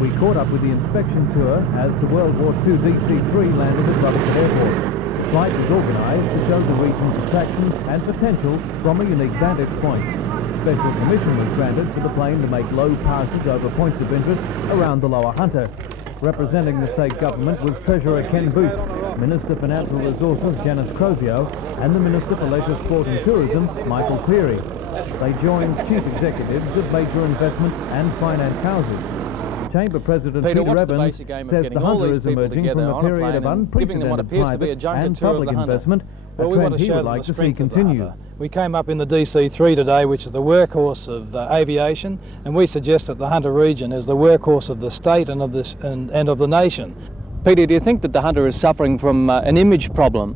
We caught up with the inspection tour as the World War II DC-3 landed at Rutherford Airport. The flight was organised to show the region's attractions and potential from a unique vantage point. Special permission was granted for the plane to make low passes over points of interest around the Lower Hunter. Representing the state government was Treasurer Ken Booth, Minister for Natural Resources Janice Crozio, and the Minister for Leisure, Sport and Tourism Michael Cleary. They joined chief executives of major investment and finance houses. Chamber President Peter Evans says the Hunter is emerging from a period of unprecedented private and public investment, a trend he would like to see continue. We came up in the DC-3 today, which is the workhorse of aviation, and we suggest that the Hunter region is the workhorse of the state and of the nation. Peter, do you think that the Hunter is suffering from an image problem?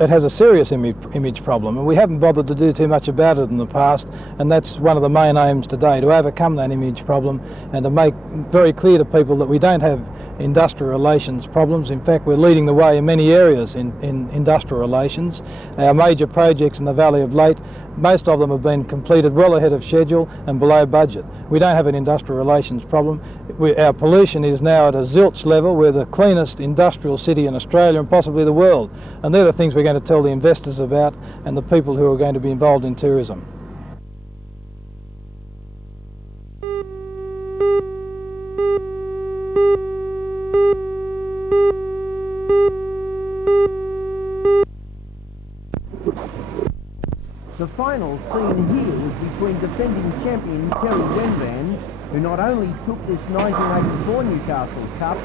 It has a serious image problem, and we haven't bothered to do too much about it in the past, and that's one of the main aims today, to overcome that image problem and to make very clear to people that we don't have industrial relations problems. In fact, we're leading the way in many areas in industrial relations. Our major projects in the Valley of Leyte, most of them have been completed well ahead of schedule and below budget. We don't have an industrial relations problem. Our pollution is now at a zilch level. We're the cleanest industrial city in Australia and possibly the world. And they're the things we're going to tell the investors about and the people who are going to be involved in tourism. The final scene here was between defending champion Terry Wenband, who not only took this 1984 Newcastle Cup,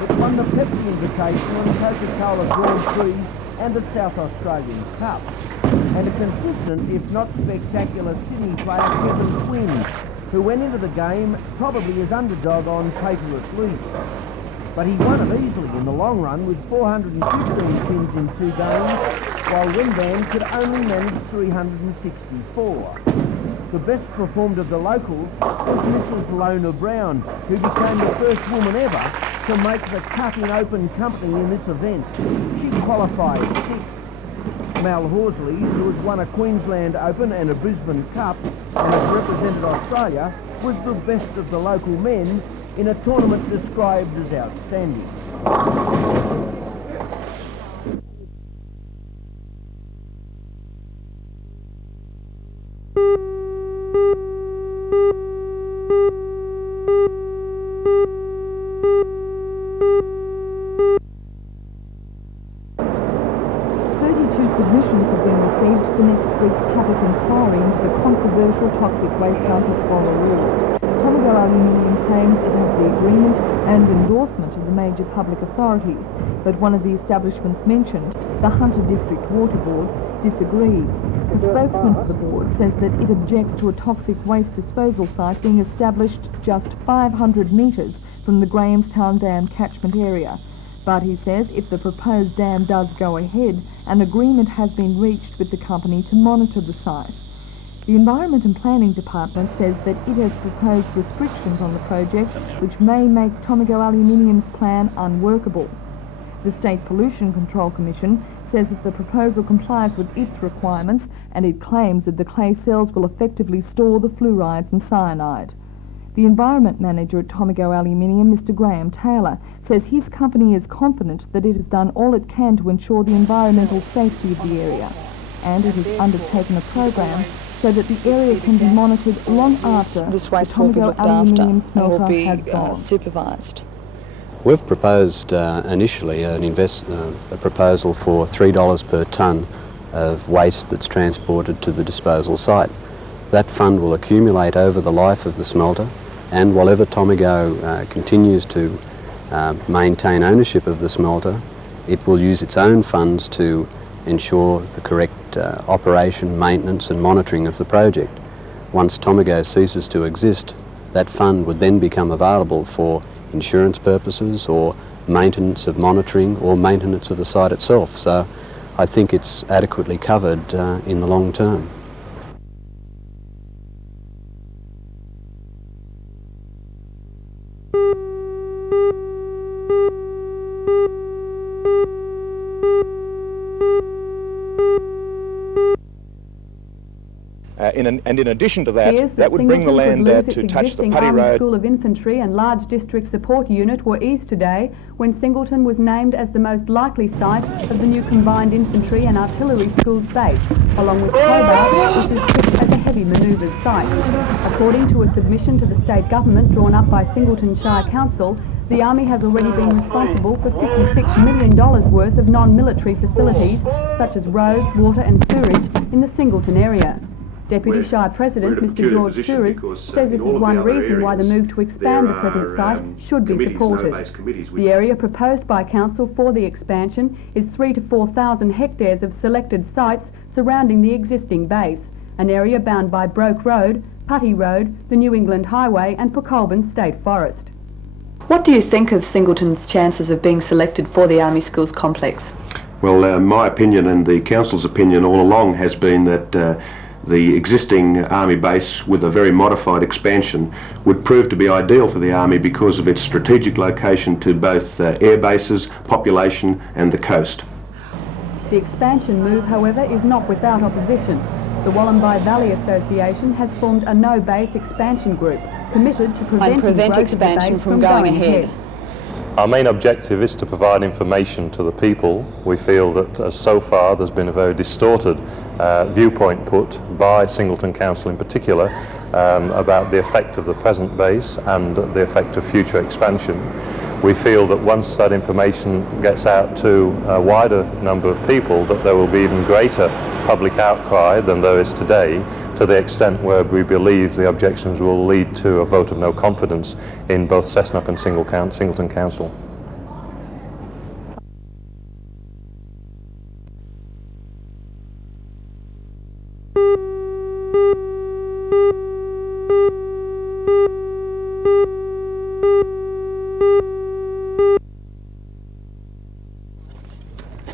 but won the Pepsi Invitational and Coca-Cola Grand Prix and the South Australian Cup. And a consistent, if not spectacular, Sydney player Kevin Quinn, who went into the game probably as underdog on paper at least. But he won it easily in the long run with 415 pins in 2 games, while Wenband could only manage 364. The best performed of the locals was Mrs. Lona Brown, who became the first woman ever to make the cut in open company in this event. She qualified 6th. Mal Horsley, who has won a Queensland Open and a Brisbane Cup and has represented Australia, was the best of the local men in a tournament described as outstanding. 32 submissions have been received for next week's public inquiry into the controversial toxic waste dump at Torres. Tomago Aluminium claims it has the agreement and endorsement of the major public authorities, but one of the establishments mentioned, the Hunter District Water Board, disagrees. The spokesman for the board says that it objects to a toxic waste disposal site being established just 500 metres from the Grahamstown Dam catchment area. But he says if the proposed dam does go ahead, an agreement has been reached with the company to monitor the site. The Environment and Planning Department says that it has proposed restrictions on the project which may make Tomago Aluminium's plan unworkable. The State Pollution Control Commission says that the proposal complies with its requirements, and it claims that the clay cells will effectively store the fluorides and cyanide. The Environment Manager at Tomago Aluminium, Mr. Graham Taylor, says his company is confident that it has done all it can to ensure the environmental safety of the area, and it has undertaken a program so that the area can be monitored long after this waste will be looked after and will be supervised. We've proposed initially a proposal for $3 per tonne of waste that's transported to the disposal site. That fund will accumulate over the life of the smelter, and while ever Tomago continues to maintain ownership of the smelter, it will use its own funds to ensure the correct operation, maintenance and monitoring of the project. Once Tomago ceases to exist, that fund would then become available for insurance purposes or maintenance of monitoring or maintenance of the site itself. So I think it's adequately covered in the long term. and in addition to that, that would bring the land to touch the Putty Road. School of Infantry and large district support unit were eased today when Singleton was named as the most likely site of the new combined infantry and artillery schools base, along with Hobart, which is picked as a heavy manoeuvres site. According to a submission to the state government drawn up by Singleton Shire Council, the Army has already been responsible for $56 million worth of non-military facilities, such as roads, water and sewerage in the Singleton area. Deputy Shire President Mr George Torres says this is one reason why the move to expand the present site should be supported. The area proposed by Council for the expansion is 3,000 to 4,000 hectares of selected sites surrounding the existing base, an area bound by Broke Road, Putty Road, the New England Highway and Pocalban State Forest. What do you think of Singleton's chances of being selected for the Army Schools complex? Well, my opinion and the Council's opinion all along has been that the existing Army base with a very modified expansion would prove to be ideal for the Army because of its strategic location to both air bases, population and the coast. The expansion move, however, is not without opposition. The Wallumbye Valley Association has formed a no-base expansion group committed to prevent expansion from going ahead. Our main objective is to provide information to the people. We feel that so far there's been a very distorted viewpoint put by Singleton Council in particular about the effect of the present base and the effect of future expansion. We feel that once that information gets out to a wider number of people, that there will be even greater public outcry than there is today, to the extent where we believe the objections will lead to a vote of no confidence in both Cessnock and Singleton Council.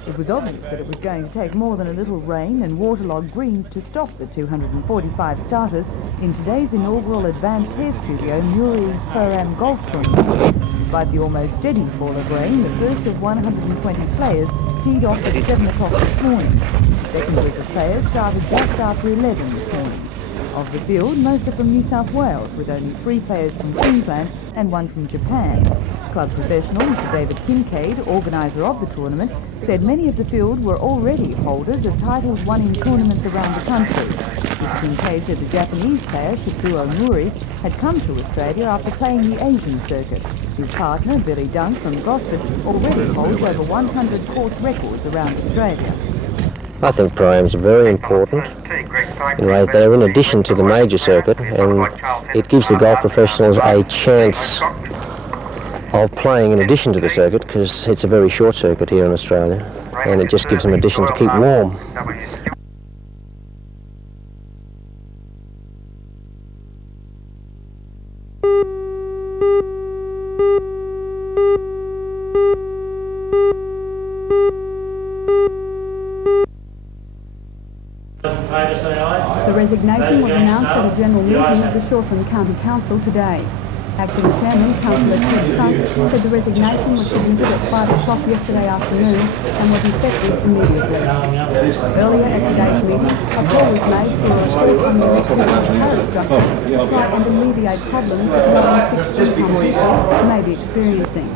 It was obvious that it was going to take more than a little rain and waterlogged greens to stop the 245 starters in today's inaugural advanced hair studio Murray's Pro-Am Golf Tournament. Despite the almost steady fall of rain, the first of 120 players teed off at 7 o'clock this morning. The second group of players started just after 11 this morning. Of the field, most are from New South Wales, with only 3 players from Queensland and 1 from Japan. Club professional Mr David Kincaid, organiser of the tournament, said many of the field were already holders of titles won in tournaments around the country. Mr Kincaid said the Japanese player Shitsuo Mori had come to Australia after playing the Asian circuit. His partner, Billy Dunk from Gosford, already holds over 100 course records around Australia. I think Pro-Ams are very important in a way they're in addition to the major circuit, and it gives the golf professionals a chance of playing in addition to the circuit, because it's a very short circuit here in Australia, and it just gives them addition to keep warm. The resignation was announced at a general meeting of the Shortland County Council today. Acting Chairman, Councillor Ted Truss, said the resignation was submitted at 5 o'clock yesterday afternoon and was effective immediately. Earlier at today's meeting, a call was made for a report on the reform of the pay structure to try and alleviate problems that non-fixed-income people may be experiencing.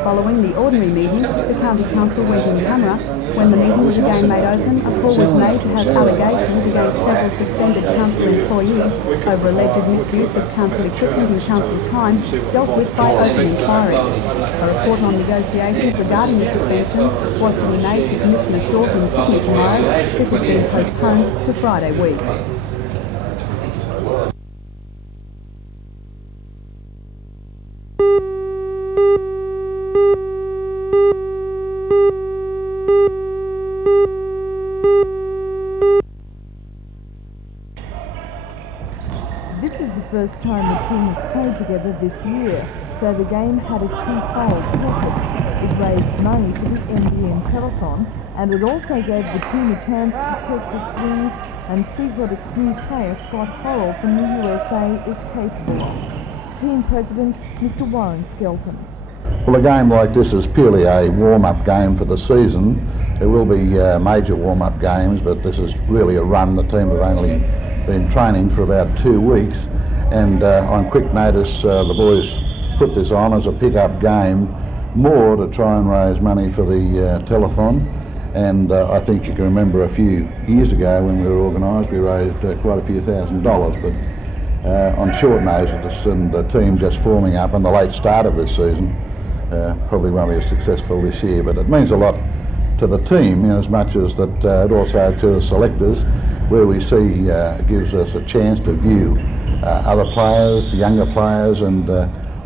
Following the ordinary meeting, the County Council went in camera. When the meeting was again made open, a call was made to have allegations against several suspended council employees over alleged misuse of council equipment and council time dealt with by open inquiry. A report on negotiations regarding the suspension was to be made to Commissioner Shortland's Sydney tomorrow. This has been postponed to Friday week. This is the first time the teams played together this year, so the game had a twofold purpose. It raised money for the NBN Television, and it also gave the team a chance to test its swings and see what its new player Scott Horrell from the USA is capable of. Team President Mr Warren Skelton. Well, a game like this is purely a warm-up game for the season. There will be major warm-up games, but this is really a run. The team have only been training for about 2 weeks, and on quick notice the boys put this on as a pick-up game, more to try and raise money for the telethon. And I think you can remember a few years ago when we were organised, we raised quite a few $1,000s, but on short notice and the team just forming up and the late start of this season, probably won't be as successful this year. But it means a lot to the team, in as much as that it also to the selectors, where we see it gives us a chance to view other players, younger players, and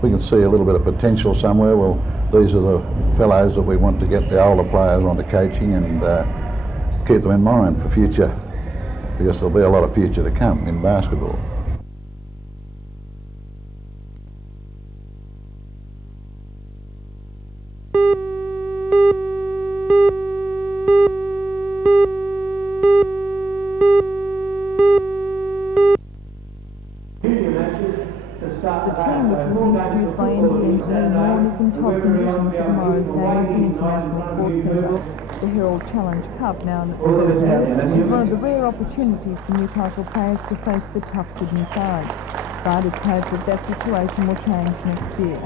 we can see a little bit of potential somewhere. Well, these are the fellows that we want to get the older players onto coaching and keep them in mind for future, because there'll be a lot of future to come in basketball. The team, which was introduced by NBN Television March, is in top condition for tomorrow's game in International Sports Centre. The Herald Challenge Cup now in its third year is one of the rare opportunities for Newcastle players to face the tough Sydney side. But it's hoped that that situation will change next year.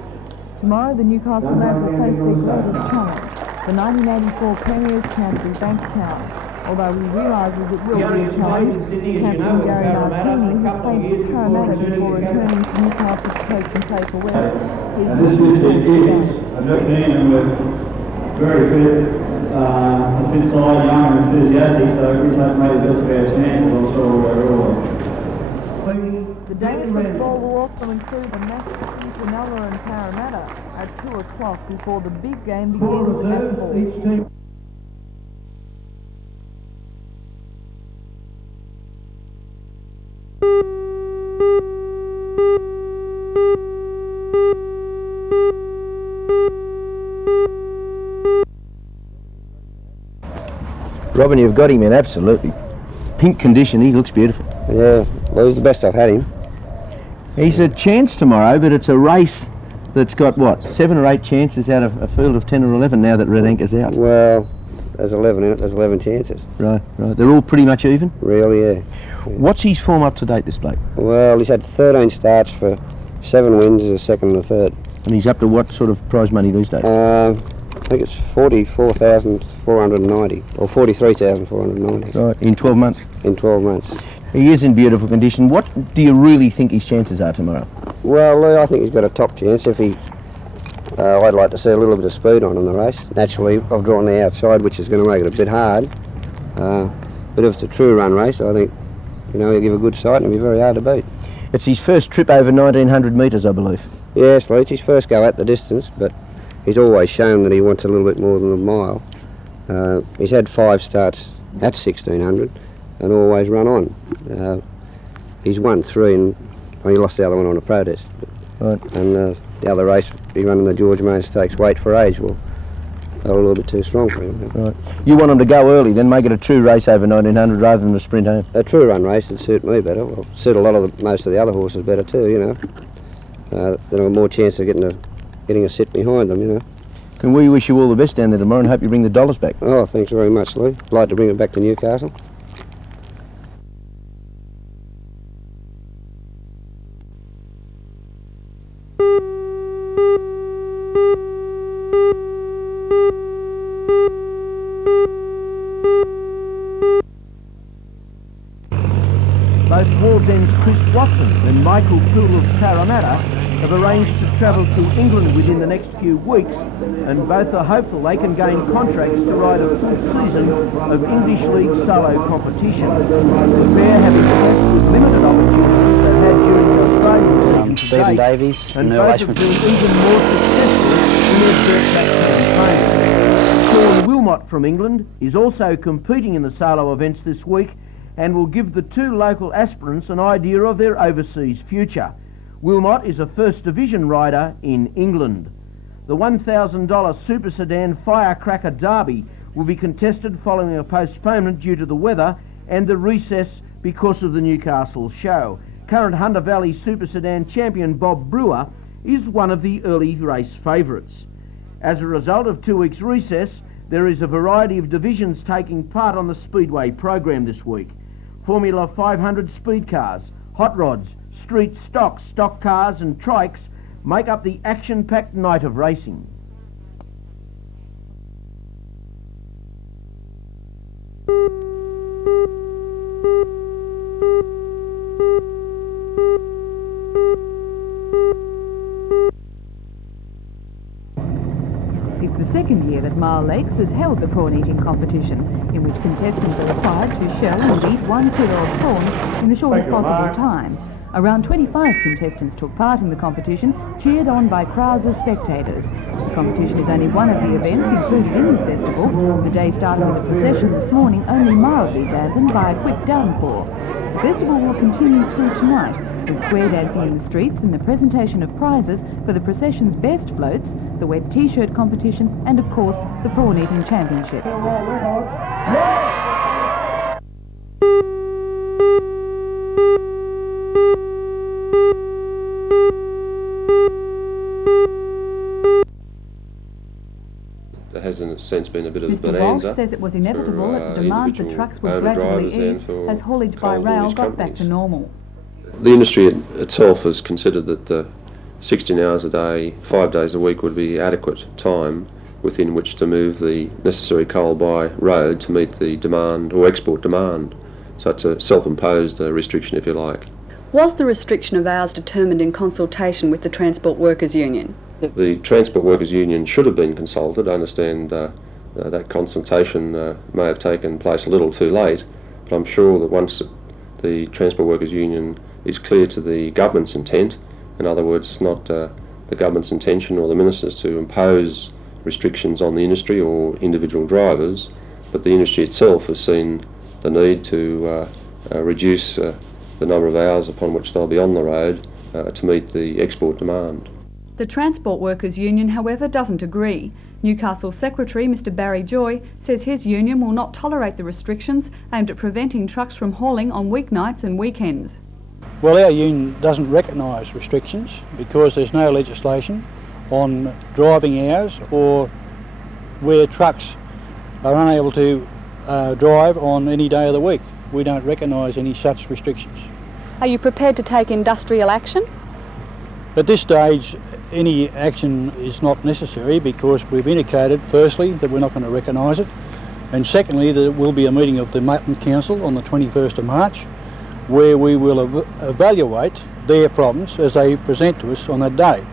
Tomorrow the Newcastle lads will face their greatest challenge, the 1984 Premiers Canterbury Bankstown. Although he realises it will be a challenge, Captain Gary Martini, who played for Parramatta before returning to Newcastle to coach and play for West, is this district is a new team and we're very fit, a fit side, young and enthusiastic, so we take maybe the best of our chances, I'm sure we're all. The day of football will also include the match between Cronulla and Parramatta at 2 o'clock before the big game begins in Apple. Robin, you've got him in absolutely pink condition. He looks beautiful. Yeah, well, he's the best I've had him. He's a chance tomorrow, but it's a race that's got, what, 7 or 8 chances out of a field of 10 or 11 now that Red Anchor's out. Well, there's 11 in it, there's 11 chances. Right, right. They're all pretty much even? Really, yeah. What's his form up to date, this bloke? Well, he's had 13 starts for 7 wins, a second and a third. And he's up to what sort of prize money these days? I think it's 44,490 or 43,490. Right, in 12 months? In 12 months. He is in beautiful condition. What do you really think his chances are tomorrow? Well, Lou, I think he's got a top chance. If he, I'd like to see a little bit of speed on in the race. Naturally, I've drawn the outside, which is going to make it a bit hard. But if it's a true run race, I think, you know, he'll give a good sight and it'll be very hard to beat. It's his first trip over 1,900 metres, I believe. Yes, well, it's his first go at the distance, but he's always shown that he wants a little bit more than a mile. He's had 5 starts at 1,600 and always run on. He's won 3 and he lost the other one on a protest. Right. And the other race, he ran in the George Main Stakes weight for age. Well, they were a little bit too strong for him. Right. You want him to go early, then make it a true race over 1,900 rather than a sprint home? A true run race would suit me better. Well, suit a lot of most of the other horses better too, you know. Then I've more chance of getting a sit behind them, you know. Can we wish you all the best down there tomorrow and hope you bring the dollars back? Oh, thanks very much, Lou. I'd like to bring it back to Newcastle. Both Wallsend's Chris Watson and Michael Poole of Parramatta have arranged to travel to England within the next few weeks, and both are hopeful they can gain contracts to ride a full season of English League solo competition. The pair having left with limited opportunities they had during the Australian season to Stephen date, Davies, and both have been even more successful in their first campaign. Sean Wilmot from England is also competing in the solo events this week and will give the 2 local aspirants an idea of their overseas future. Wilmot is a First Division rider in England. The $1,000 Super Sedan Firecracker Derby will be contested following a postponement due to the weather and the recess because of the Newcastle show. Current Hunter Valley Super Sedan champion Bob Brewer is one of the early race favourites. As a result of 2 weeks' recess, there is a variety of divisions taking part on the Speedway program this week. Formula 500 speed cars, hot rods, street stock cars and trikes make up the action-packed night of racing. It's the second year that Mile Lakes has held the prawn eating competition, in which contestants are required to show and eat 1 kilo of prawns in the shortest possible time. Around 25 contestants took part in the competition, cheered on by crowds of spectators. The competition is only one of the events included in the festival. The day started with a procession this morning, only mildly dampened by a quick downpour. The festival will continue through tonight, with square dancing in the streets and the presentation of prizes for the procession's best floats, the wet t-shirt competition and, of course, the prawn eating championships. There has in a sense been a bit of a Mr. bonanza. Walsh says it was inevitable that the demand for trucks would gradually ease as haulage by rail got back to normal. The industry itself has considered that 16 hours a day, 5 days a week would be adequate time within which to move the necessary coal by road to meet the demand or export demand. So it's a self-imposed restriction, if you like. Was the restriction of hours determined in consultation with the Transport Workers Union? The Transport Workers Union should have been consulted. I understand that consultation may have taken place a little too late, but I'm sure that once the Transport Workers Union is clear to the government's intent, in other words, it's not the government's intention or the ministers to impose restrictions on the industry or individual drivers, but the industry itself has seen the need to reduce the number of hours upon which they'll be on the road to meet the export demand. The Transport Workers Union, however, doesn't agree. Newcastle Secretary Mr Barry Joy says his union will not tolerate the restrictions aimed at preventing trucks from hauling on weeknights and weekends. Well, our union doesn't recognise restrictions because there's no legislation on driving hours or where trucks are unable to drive on any day of the week. We don't recognise any such restrictions. Are you prepared to take industrial action? At this stage, any action is not necessary because we've indicated, firstly, that we're not going to recognise it, and secondly, there will be a meeting of the Maintenance Council on the 21st of March where we will evaluate their problems as they present to us on that day.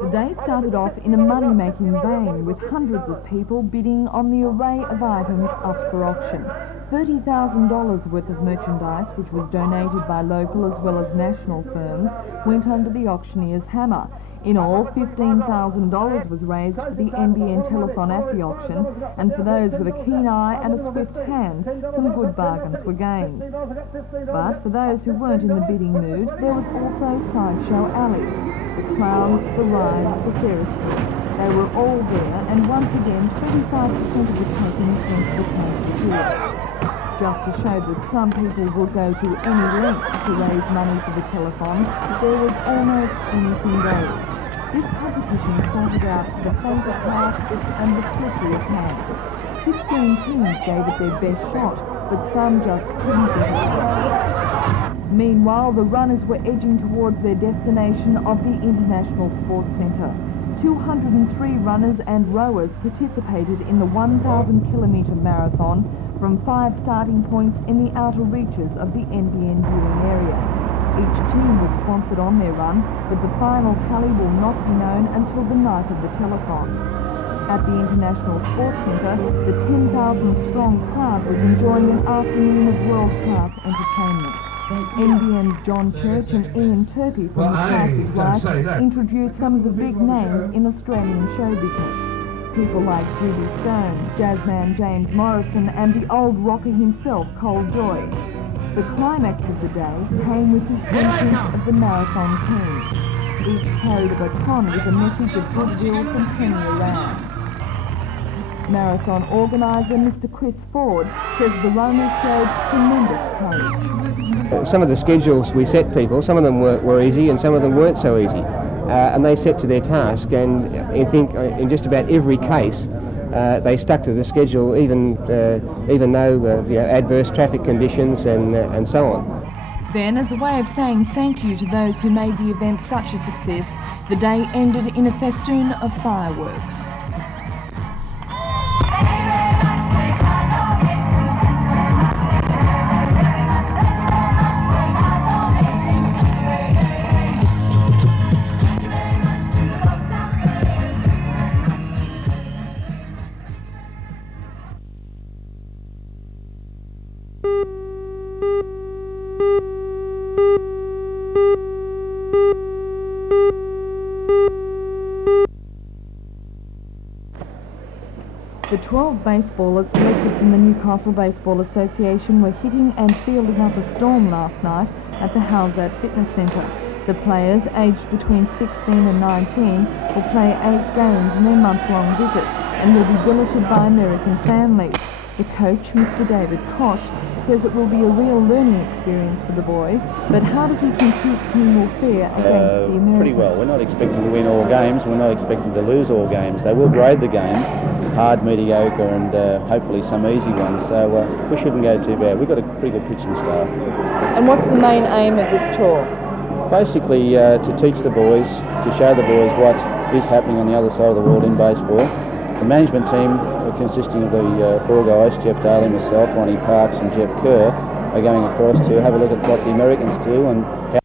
The day started off in a money-making vein, with hundreds of people bidding on the array of items up for auction. $30,000 worth of merchandise, which was donated by local as well as national firms, went under the auctioneer's hammer. In all, $15,000 was raised for the NBN Telethon at the auction, and for those with a keen eye and a swift hand, some good bargains were gained. But for those who weren't in the bidding mood, there was also Sideshow Alley. The clowns, the rides, the Ferris. They were all there, and once again, 35% of the takings went to the council theatre. Just to show that some people will go to any length to raise money for the telethon, there was almost anything goes. This competition started out for the faint of heart and the slippery of hands. 15 teams gave it their best shot, but some just couldn't get it right. Meanwhile, the runners were edging towards their destination of the International Sports Centre. 203 runners and rowers participated in the 1,000-kilometre marathon from 5 starting points in the outer reaches of the NBN viewing area. Each team was sponsored on their run, but the final tally will not be known until the night of the telethon. At the International Sports Centre, the 10,000-strong crowd was enjoying an afternoon of world-class entertainment. NBN's John Church and Ian Turpie from The Price is Right introduced some of the big names in Australian show business. People like Judy Stone, jazzman James Morrison and the old rocker himself, Cole Joy. The climax of the day came with the entrance of the marathon team. Each carried a baton with a message of goodwill from Penny around. Marathon organiser Mr Chris Ford says the runners showed tremendous courage. Some of the schedules we set people, some of them were easy and some of them weren't so easy. And they set to their task, and I think in just about every case they stuck to the schedule, even though you know, adverse traffic conditions and so on. Then, as a way of saying thank you to those who made the event such a success, the day ended in a festoon of fireworks. The 12 baseballers selected from the Newcastle Baseball Association were hitting and fielding up a storm last night at the Halzat Fitness Centre. The players, aged between 16 and 19, will play 8 games in their month-long visit and will be billeted by American families. The coach, Mr David Koch, says it will be a real learning experience for the boys, but how does he think his team will fare against the Americans? Pretty well. We're not expecting to win all games, we're not expecting to lose all games. They will grade the games, hard, mediocre and hopefully some easy ones, so we shouldn't go too bad. We've got a pretty good pitching staff. And what's the main aim of this tour? Basically to teach the boys, to show the boys what is happening on the other side of the world in baseball. The management team, consisting of the 4 guys, Jeff Daly, myself, Ronnie Parks and Jeff Kerr, are going across to have a look at what the Americans do and how